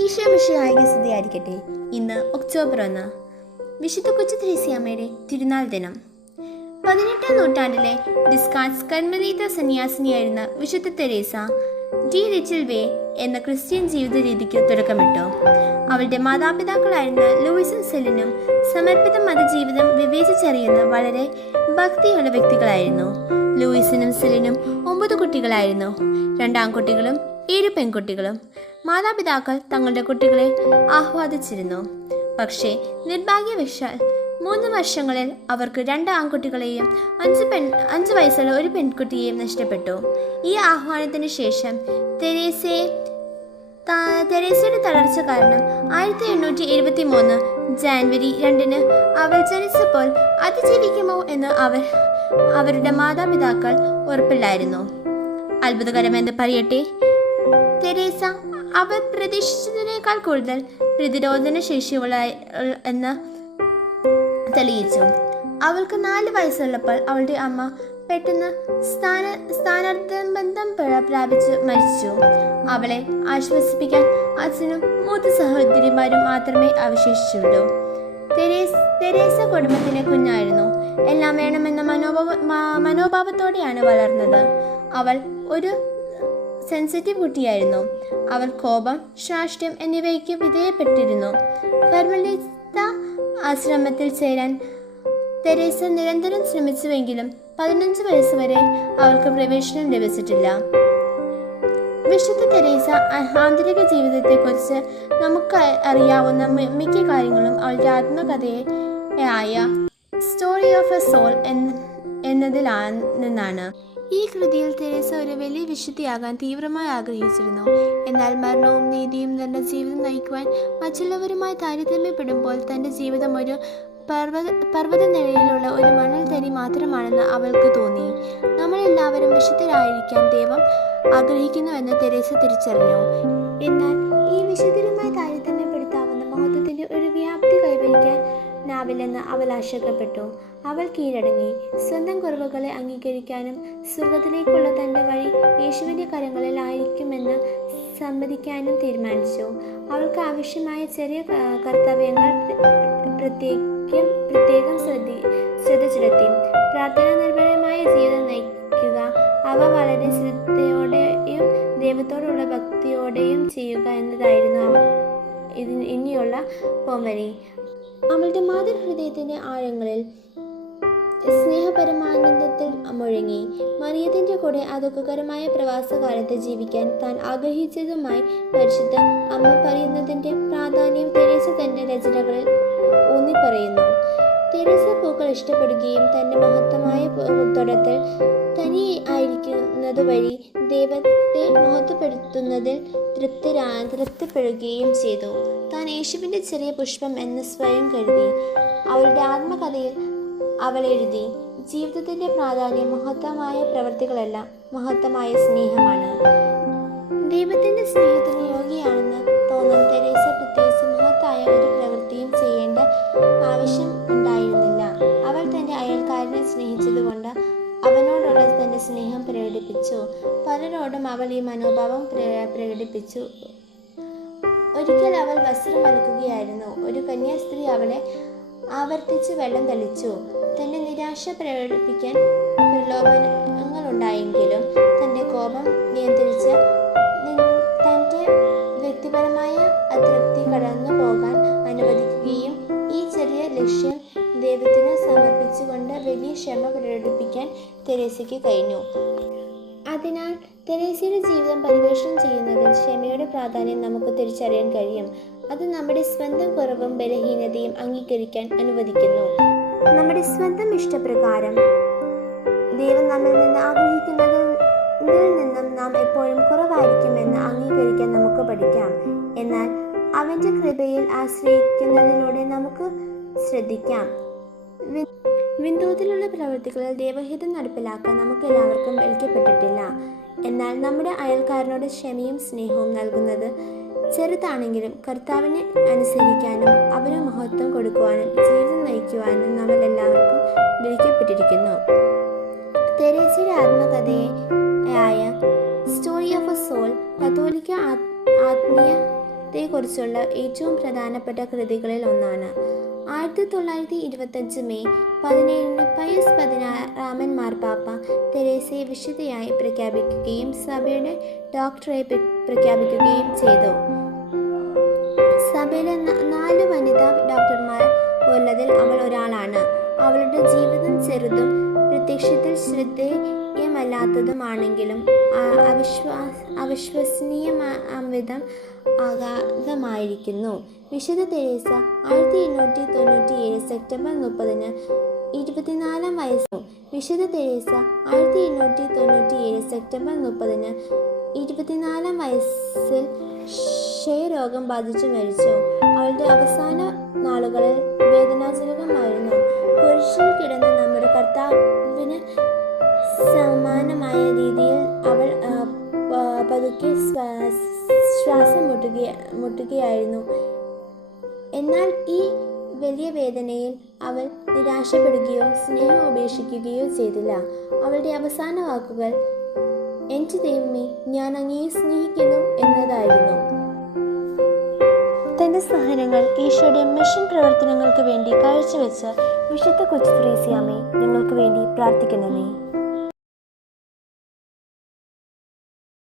ഈശോ മിശിഹായ്ക്ക് സ്തുതിയായിരിക്കട്ടെ. ഇന്ന് ഒക്ടോബർ 1, വിശുദ്ധ കൊച്ചു ത്രേസ്യാമ്മയുടെ തിരുനാൾ ദിനം. 18ാം നൂറ്റാണ്ടിലെ ഡിസ്കാർഡ്സ് കർമ്മലീത സന്യാസിനിയായിരുന്ന വിശുദ്ധ തെരേസ ഡി റിച്ചിൽവേ എന്ന ക്രിസ്ത്യൻ ജീവിത രീതിക്ക് തുടക്കമിട്ടു. അവളുടെ മാതാപിതാക്കളായിരുന്ന ലൂയിസും സെലിനും സമർപ്പിത മതജീവിതം വിവേചിച്ചറിയുന്ന വളരെ ഭക്തിയുള്ള വ്യക്തികളായിരുന്നു. ലൂയിസിനും സെലിനും 9 കുട്ടികളായിരുന്നു, 2 ആൺകുട്ടികളും 7 പെൺകുട്ടികളും. മാതാപിതാക്കൾ തങ്ങളുടെ കുട്ടികളെ ആഹ്ലാദിച്ചിരുന്നു. പക്ഷേ നിർഭാഗ്യവശാൽ 3 വർഷങ്ങളിൽ അവർക്ക് 2 ആൺകുട്ടികളെയും 5 വയസ്സുള്ള ഒരു പെൺകുട്ടിയെയും നഷ്ടപ്പെട്ടു. ഈ ആഹ്വാനത്തിന് ശേഷം തെരേസയുടെ തളർച്ച കാരണം 1873 ജാനുവരി 2 അവൾ ജനിച്ചപ്പോൾ അതിജീവിക്കുമോ എന്ന് അവരുടെ മാതാപിതാക്കൾ ഉറപ്പില്ലായിരുന്നു. അത്ഭുതകരമെന്ന് പറയട്ടെ, തെരേസ അവർ പ്രതീക്ഷിച്ചതിനേക്കാൾ കൂടുതൽ പ്രതിരോധന ശേഷിയുള്ള എന്ന് തെളിയിച്ചു. അവൾക്ക് 4 വയസ്സുള്ളപ്പോൾ അവളുടെ അമ്മ പെട്ടെന്ന് സ്ഥാനാർത്ഥബന്ധം പ്രാപിച്ച് മരിച്ചു. അവളെ ആശ്വസിപ്പിക്കാൻ അച്ഛനും 3 സഹോദരിമാരും മാത്രമേ അവശേഷിച്ചുള്ളൂ. തെരേസ കുടുംബത്തിലെ കുഞ്ഞായിരുന്നു. എല്ലാം വേണമെന്ന മനോഭാവത്തോടെയാണ് വളർന്നത്. അവൾ ഒരു സെൻസിറ്റീവ് കുട്ടിയായിരുന്നു. അവൾ കോപം, ശാഠ്യം എന്നിവയ്ക്ക് വിധേയപ്പെട്ടിരുന്നു. കർമ്മലീത ആശ്രമത്തിൽ ചേരാൻ തെരേസ നിരന്തരം ശ്രമിച്ചുവെങ്കിലും 15 വയസ്സ് വരെ അവൾക്ക് പ്രവേശനം ലഭിച്ചിട്ടില്ല. വിശുദ്ധ തെരേസ ആന്തരിക ജീവിതത്തെക്കുറിച്ച് നമുക്ക് അറിയാവുന്ന മിക്ക കാര്യങ്ങളും അവളുടെ ആത്മകഥയായ സ്റ്റോറി ഓഫ് എ സോൾ എന്നതിൽ നിന്നാണ്. ഈ കൃതിയിൽ തെരേസ ഒരു വലിയ വിശുദ്ധിയാകാൻ തീവ്രമായി ആഗ്രഹിച്ചിരുന്നു. എന്നാൽ മരണവും നീതിയും നിറഞ്ഞ ജീവിതം നയിക്കുവാൻ മറ്റുള്ളവരുമായി താരതമ്യപ്പെടുമ്പോൾ തൻ്റെ ജീവിതം ഒരു പർവ്വതനിരയിലുള്ള ഒരു മണൽത്തരി മാത്രമാണെന്ന് അവൾക്ക് തോന്നി. നമ്മളെല്ലാവരും വിശുദ്ധരായിരിക്കാൻ ദൈവം ആഗ്രഹിക്കുന്നുവെന്ന് തെരേസ തിരിച്ചറിഞ്ഞു. എന്നാൽ ഈ വിശുദ്ധരുമായി താരതമ്യപ്പെടുത്താവുന്ന മഹത്വത്തിൻ്റെ ഒരു വ്യാപ്തി കൈവരിക്കാനാവില്ലെന്ന് അവൾ ആശങ്കപ്പെട്ടു. അവൾ കീഴടങ്ങി. സ്വന്തം കുറവുകളെ അംഗീകരിക്കാനും സ്വർഗത്തിലേക്കുള്ള തൻ്റെ വഴി യേശുവിൻ്റെ കരങ്ങളിൽ ആയിരിക്കുമെന്ന് സമ്മതിക്കാനും തീരുമാനിച്ചു. അവൾക്ക് ആവശ്യമായ ചെറിയ കർത്തവ്യങ്ങൾ പ്രത്യേകം ശ്രദ്ധ ചെലുത്തി. പ്രാർത്ഥനാ നിർഭരമായ ജീവിതം നയിക്കുക, അവ വളരെ ശ്രദ്ധയോടെയും ദൈവത്തോടുള്ള ഭക്തിയോടെയും ചെയ്യുക എന്നതായിരുന്നു ഇനിയുള്ള പോംവഴി. അവളുടെ മാതൃഹൃദയത്തിൻ്റെ ആഴങ്ങളിൽ സ്നേഹപരമാനന്ദത്തിൽ മുഴങ്ങി. മറിയത്തിൻ്റെ കൂടെ ആ ദുഃഖകരമായ പ്രവാസകാലത്ത് ജീവിക്കാൻ താൻ ആഗ്രഹിച്ചതുമായി പരിശുദ്ധ അമ്മ പറയുന്നതിൻ്റെ പ്രാധാന്യം തെരേസ തൻ്റെ രചനകളിൽ ഊന്നിപ്പറയുന്നു. തെരേസ പൂക്കൾ ഇഷ്ടപ്പെടുകയും തൻ്റെ മഹത്തമായ തൊടത്തിൽ തനി ആയിരിക്കുന്നതുവഴി ദൈവത്തെ മഹത്വപ്പെടുത്തുന്നതിൽ തൃപ്തിപ്പെടുകയും ചെയ്തു. താൻ യേശുവിൻ്റെ ചെറിയ പുഷ്പം എന്ന് സ്വയം കരുതി. അവളുടെ ആത്മകഥയിൽ അവൾ എഴുതി, ജീവിതത്തിൻ്റെ പ്രാധാന്യം മഹത്തമായ പ്രവൃത്തികളല്ല, മഹത്തമായ സ്നേഹമാണ്. ദൈവത്തിൻ്റെ സ്നേഹത്തിന് യോഗ്യയാണെന്ന് തോന്നാൻ തെരേസ പ്രത്യേകിച്ച് മഹത്തായ ഒരു പ്രവൃത്തിയും ചെയ്യേണ്ട ആവശ്യം ഉണ്ടായിരുന്നില്ല. അവൾ തൻ്റെ അയൽക്കാരനെ സ്നേഹിച്ചതുകൊണ്ട് അവനോടുള്ള തൻ്റെ സ്നേഹം പ്രകടിപ്പിച്ചു. പലരോടും അവൾ ഈ മനോഭാവം പ്രകടിപ്പിച്ചു. ഒരിക്കൽ അവൾ വസ്ത്രം അലക്കുകയായിരുന്നു. ഒരു കന്യാസ്ത്രീ അവളെ ആവർത്തിച്ച് വെള്ളം തളിച്ചു. തൻ്റെ നിരാശ പ്രകടിപ്പിക്കാൻ പ്രലോഭനങ്ങളുണ്ടായെങ്കിലും തൻ്റെ കോപം നിയന്ത്രിച്ച് തൻ്റെ വ്യക്തിപരമായ അതൃപ്തി കടന്നു പോകാൻ അനുവദിക്കുകയും ഈ ചെറിയ ലക്ഷ്യം ദൈവത്തിന് സമർപ്പിച്ചുകൊണ്ട് വലിയ ക്ഷമ പ്രകടിപ്പിക്കാൻ തെരേസയ്ക്ക് കഴിഞ്ഞു. അതിനാൽ തെരേസയുടെ ജീവിതം പരിവേഷണം ചെയ്യുന്നതിൽ ക്ഷമയുടെ പ്രാധാന്യം നമുക്ക് തിരിച്ചറിയാൻ കഴിയും. അത് നമ്മുടെ സ്വന്തം കുറവും ബലഹീനതയും അംഗീകരിക്കാൻ അനുവദിക്കുന്നു. നമ്മുടെ സ്വന്തം ഇഷ്ടപ്രകാരം ദൈവം നമ്മിൽ നിന്ന് ആഗ്രഹിക്കുന്നതിൽ നിന്നും നാം എപ്പോഴും കുറവായിരിക്കുമെന്ന് അംഗീകരിക്കാൻ നമുക്ക് പഠിക്കാം. എന്നാൽ അവൻ്റെ കൃപയിൽ ആശ്രയിക്കുന്നതിലൂടെ നമുക്ക് ശ്രദ്ധിക്കാം. വിൻതോതിലുള്ള പ്രവൃത്തികളിൽ ദൈവഹിതം നടപ്പിലാക്കാൻ നമുക്കെല്ലാവർക്കും വിളിക്കപ്പെട്ടിട്ടില്ല. എന്നാൽ നമ്മുടെ അയൽക്കാരനോട് ക്ഷമയും സ്നേഹവും നൽകുന്നത് ചെറുതാണെങ്കിലും കർത്താവിനെ അനുസരിക്കാനും അവന് മഹത്വം കൊടുക്കുവാനും ജീവിതം നയിക്കുവാനും നമ്മൾ എല്ലാവർക്കും വിളിക്കപ്പെട്ടിരിക്കുന്നു. തെരേസയുടെ ആത്മകഥയായ സ്റ്റോറി ഓഫ് എ സോൾ കത്തോലിക്ക ആത്മീയ സ്നേഹത്തെക്കുറിച്ചുള്ള ഏറ്റവും പ്രധാനപ്പെട്ട കൃതികളിൽ ഒന്നാണ്. 1925 മെയ് 17 പയസ് 16 മാർപ്പാപ്പ തെരേസയെ വിശുദ്ധയായി പ്രഖ്യാപിക്കുകയും സഭയുടെ ഡോക്ടറായി പ്രഖ്യാപിക്കുകയും ചെയ്തു. സഭയിലെ 4 വനിതാ ഡോക്ടർമാർ ഉള്ളതിൽ അവൾ ഒരാളാണ്. അവളുടെ ജീവിതം ചെറുതും പ്രത്യക്ഷത്തിൽ ശ്രദ്ധേയമല്ലാത്തതുമാണെങ്കിലും അവിശ്വസനീയവിധം അഗാധമായിരിക്കുന്നു. വിശുദ്ധ തെരേസ 1897 സെപ്റ്റംബർ 30 24 വയസ്സും. വിശുദ്ധ തെരേസ 1897 സെപ്റ്റംബർ 30 24 വയസ്സിൽ ക്ഷയരോഗം ബാധിച്ചു മരിച്ചു. അവളുടെ അവസാന നാളുകളിൽ വേദനാജനകമായിരുന്നു. കുരിശിൽ കിടന്ന് നമ്മുടെ കർത്താവിന് സമാനമായ രീതിയിൽ അവൾ പതുക്കെ ശ്വാസം മുട്ടുകയായിരുന്നു. എന്നാൽ ഈ വലിയ വേദനയിൽ അവൾ നിരാശപ്പെടുകയോ സ്നേഹം ഉപേക്ഷിക്കുകയോ ചെയ്തില്ല. അവളുടെ അവസാന വാക്കുകൾ എൻ്റെ ദൈവമേ, ഞാൻ അങ്ങയെ സ്നേഹിക്കുന്നു എന്നതായിരുന്നു. തൻ്റെ സഹനങ്ങൾ ഈശോയുടെ മിഷൻ പ്രവർത്തനങ്ങൾക്ക് വേണ്ടി കാഴ്ചവെച്ച വിശുദ്ധ കൊച്ചു ത്രേസ്യാമ്മേ, ഞങ്ങൾക്ക് വേണ്ടി പ്രാർത്ഥിക്കണമേ.